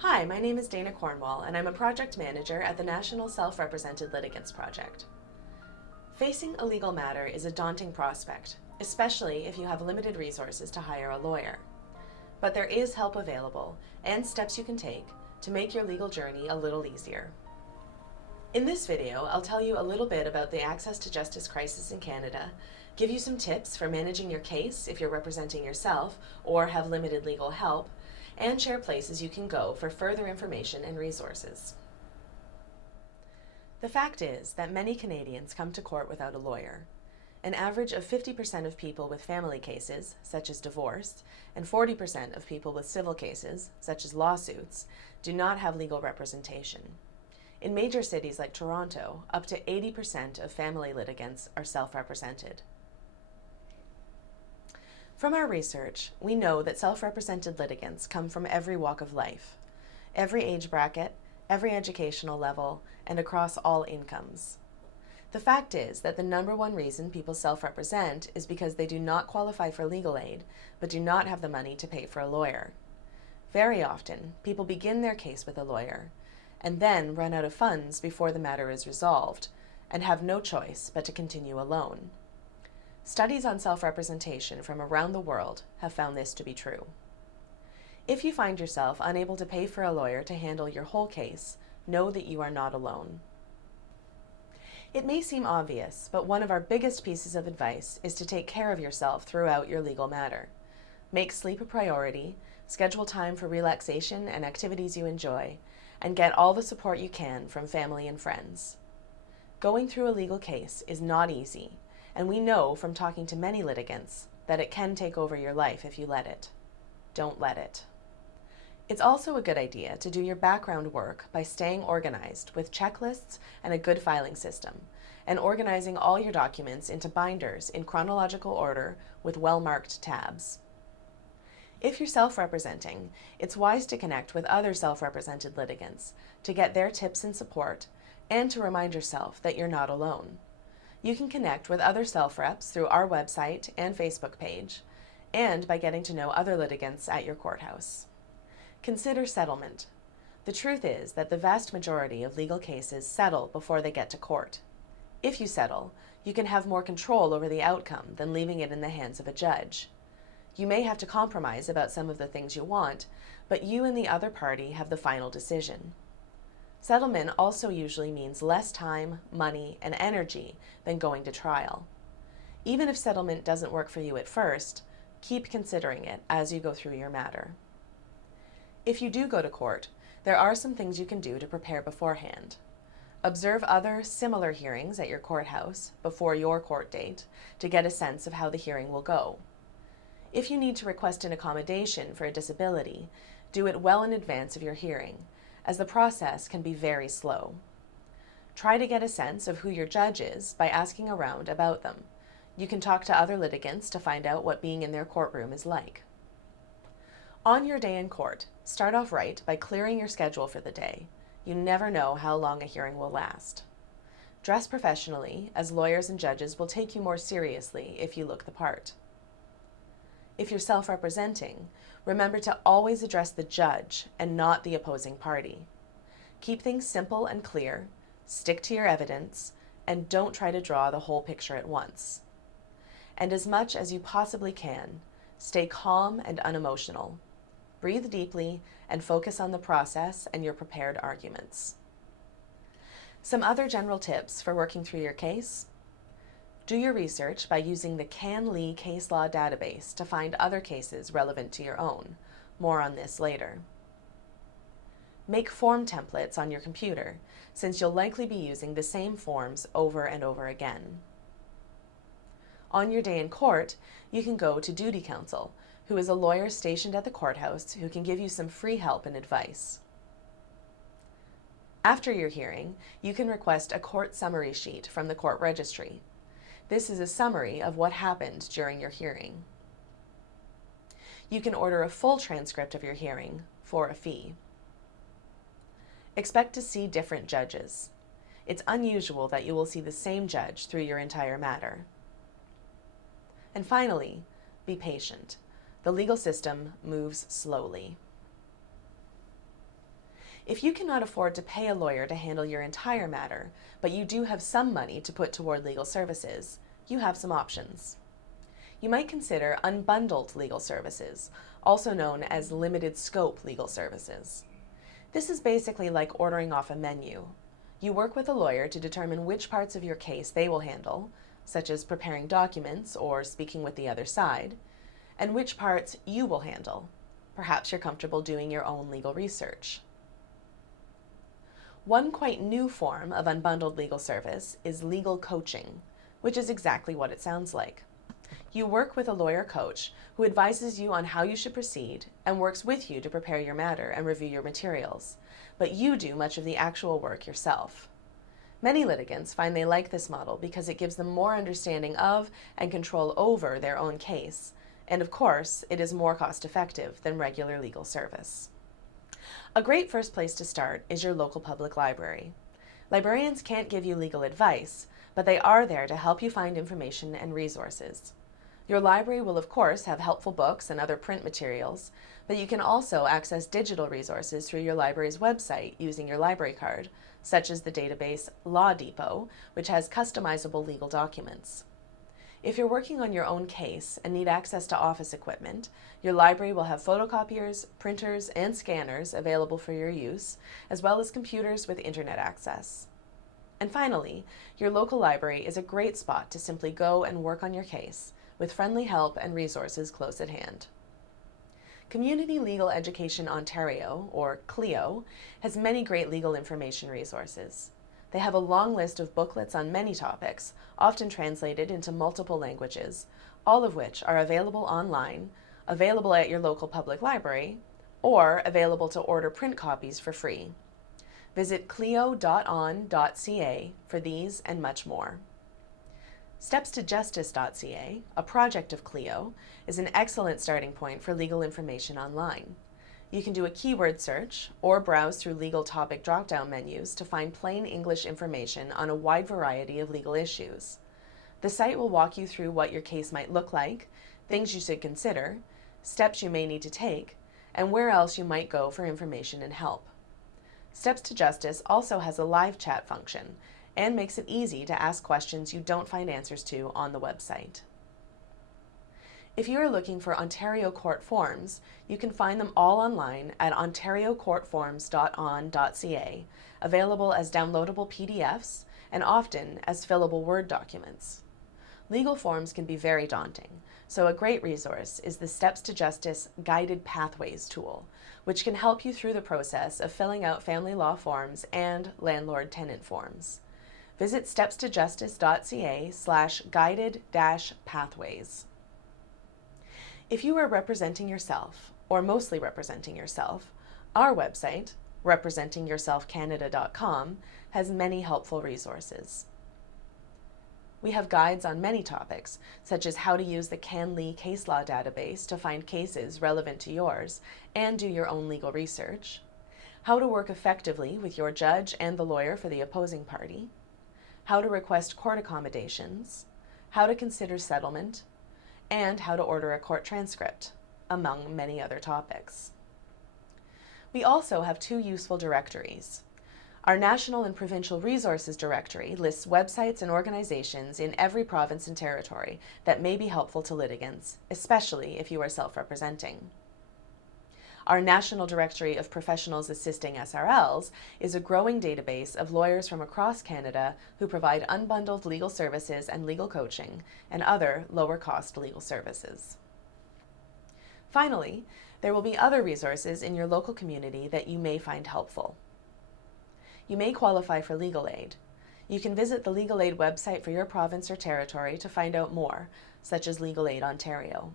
Hi, my name is Dana Cornwall, and I'm a project manager at the National Self-Represented Litigants Project. Facing a legal matter is a daunting prospect, especially if you have limited resources to hire a lawyer. But there is help available and steps you can take to make your legal journey a little easier. In this video, I'll tell you a little bit about the access to justice crisis in Canada, give you some tips for managing your case if you're representing yourself or have limited legal help, and share places you can go for further information and resources. The fact is that many Canadians come to court without a lawyer. An average of 50% of people with family cases, such as divorce, and 40% of people with civil cases, such as lawsuits, do not have legal representation. In major cities like Toronto, up to 80% of family litigants are self-represented. From our research, we know that self-represented litigants come from every walk of life, every age bracket, every educational level, and across all incomes. The fact is that the number one reason people self-represent is because they do not qualify for legal aid, but do not have the money to pay for a lawyer. Very often, people begin their case with a lawyer, and then run out of funds before the matter is resolved, and have no choice but to continue alone. Studies on self-representation from around the world have found this to be true. If you find yourself unable to pay for a lawyer to handle your whole case, know that you are not alone. It may seem obvious, but one of our biggest pieces of advice is to take care of yourself throughout your legal matter. Make sleep a priority, schedule time for relaxation and activities you enjoy, and get all the support you can from family and friends. Going through a legal case is not easy, and we know from talking to many litigants that it can take over your life if you let it. Don't let it. It's also a good idea to do your background work by staying organized with checklists and a good filing system, and organizing all your documents into binders in chronological order with well-marked tabs. If you're self-representing, it's wise to connect with other self-represented litigants to get their tips and support, and to remind yourself that you're not alone. You can connect with other self-reps through our website and Facebook page, and by getting to know other litigants at your courthouse. Consider settlement. The truth is that the vast majority of legal cases settle before they get to court. If you settle, you can have more control over the outcome than leaving it in the hands of a judge. You may have to compromise about some of the things you want, but you and the other party have the final decision. Settlement also usually means less time, money, and energy than going to trial. Even if settlement doesn't work for you at first, keep considering it as you go through your matter. If you do go to court, there are some things you can do to prepare beforehand. Observe other similar hearings at your courthouse before your court date to get a sense of how the hearing will go. If you need to request an accommodation for a disability, do it well in advance of your hearing, as the process can be very slow. Try to get a sense of who your judge is by asking around about them. You can talk to other litigants to find out what being in their courtroom is like. On your day in court, start off right by clearing your schedule for the day. You never know how long a hearing will last. Dress professionally, as lawyers and judges will take you more seriously if you look the part. If you're self-representing, remember to always address the judge and not the opposing party. Keep things simple and clear, stick to your evidence, and don't try to draw the whole picture at once. And as much as you possibly can, stay calm and unemotional. Breathe deeply and focus on the process and your prepared arguments. Some other general tips for working through your case: do your research by using the CanLII case law database to find other cases relevant to your own. More on this later. Make form templates on your computer, since you'll likely be using the same forms over and over again. On your day in court, you can go to Duty Counsel, who is a lawyer stationed at the courthouse who can give you some free help and advice. After your hearing, you can request a court summary sheet from the court registry. This is a summary of what happened during your hearing. You can order a full transcript of your hearing for a fee. Expect to see different judges. It's unusual that you will see the same judge through your entire matter. And finally, be patient. The legal system moves slowly. If you cannot afford to pay a lawyer to handle your entire matter, but you do have some money to put toward legal services, you have some options. You might consider unbundled legal services, also known as limited scope legal services. This is basically like ordering off a menu. You work with a lawyer to determine which parts of your case they will handle, such as preparing documents or speaking with the other side, and which parts you will handle. Perhaps you're comfortable doing your own legal research. One quite new form of unbundled legal service is legal coaching, which is exactly what it sounds like. You work with a lawyer coach who advises you on how you should proceed and works with you to prepare your matter and review your materials, but you do much of the actual work yourself. Many litigants find they like this model because it gives them more understanding of and control over their own case, and of course, it is more cost-effective than regular legal service. A great first place to start is your local public library. Librarians can't give you legal advice, but they are there to help you find information and resources. Your library will of course have helpful books and other print materials, but you can also access digital resources through your library's website using your library card, such as the database Law Depot, which has customizable legal documents. If you're working on your own case and need access to office equipment, your library will have photocopiers, printers, and scanners available for your use, as well as computers with internet access. And finally, your local library is a great spot to simply go and work on your case, with friendly help and resources close at hand. Community Legal Education Ontario, or CLEO, has many great legal information resources. They have a long list of booklets on many topics, often translated into multiple languages, all of which are available online, available at your local public library, or available to order print copies for free. Visit clio.on.ca for these and much more. StepsToJustice.ca, a project of CLEO, is an excellent starting point for legal information online. You can do a keyword search or browse through legal topic drop-down menus to find plain English information on a wide variety of legal issues. The site will walk you through what your case might look like, things you should consider, steps you may need to take, and where else you might go for information and help. Steps to Justice also has a live chat function and makes it easy to ask questions you don't find answers to on the website. If you are looking for Ontario court forms, you can find them all online at ontariocourtforms.on.ca, available as downloadable PDFs and often as fillable Word documents. Legal forms can be very daunting, so a great resource is the Steps to Justice Guided Pathways tool, which can help you through the process of filling out family law forms and landlord-tenant forms. Visit stepstojustice.ca/guided-pathways. If you are representing yourself, or mostly representing yourself, our website, representingyourselfcanada.com, has many helpful resources. We have guides on many topics, such as how to use the CanLII case law database to find cases relevant to yours and do your own legal research, how to work effectively with your judge and the lawyer for the opposing party, how to request court accommodations, how to consider settlement, and how to order a court transcript, among many other topics. We also have two useful directories. Our National and Provincial Resources Directory lists websites and organizations in every province and territory that may be helpful to litigants, especially if you are self-representing. Our National Directory of Professionals Assisting SRLs is a growing database of lawyers from across Canada who provide unbundled legal services and legal coaching and other lower-cost legal services. Finally, there will be other resources in your local community that you may find helpful. You may qualify for legal aid. You can visit the legal aid website for your province or territory to find out more, such as Legal Aid Ontario.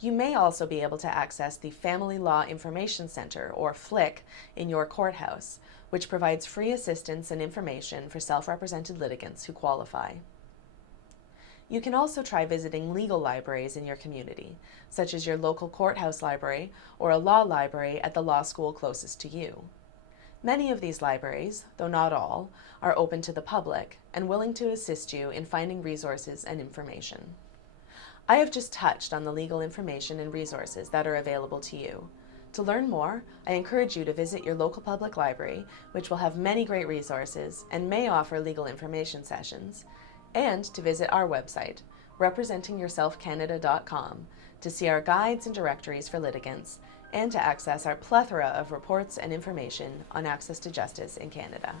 You may also be able to access the Family Law Information Center, or FLIC, in your courthouse, which provides free assistance and information for self-represented litigants who qualify. You can also try visiting legal libraries in your community, such as your local courthouse library or a law library at the law school closest to you. Many of these libraries, though not all, are open to the public and willing to assist you in finding resources and information. I have just touched on the legal information and resources that are available to you. To learn more, I encourage you to visit your local public library, which will have many great resources and may offer legal information sessions, and to visit our website, representingyourselfcanada.com, to see our guides and directories for litigants, and to access our plethora of reports and information on access to justice in Canada.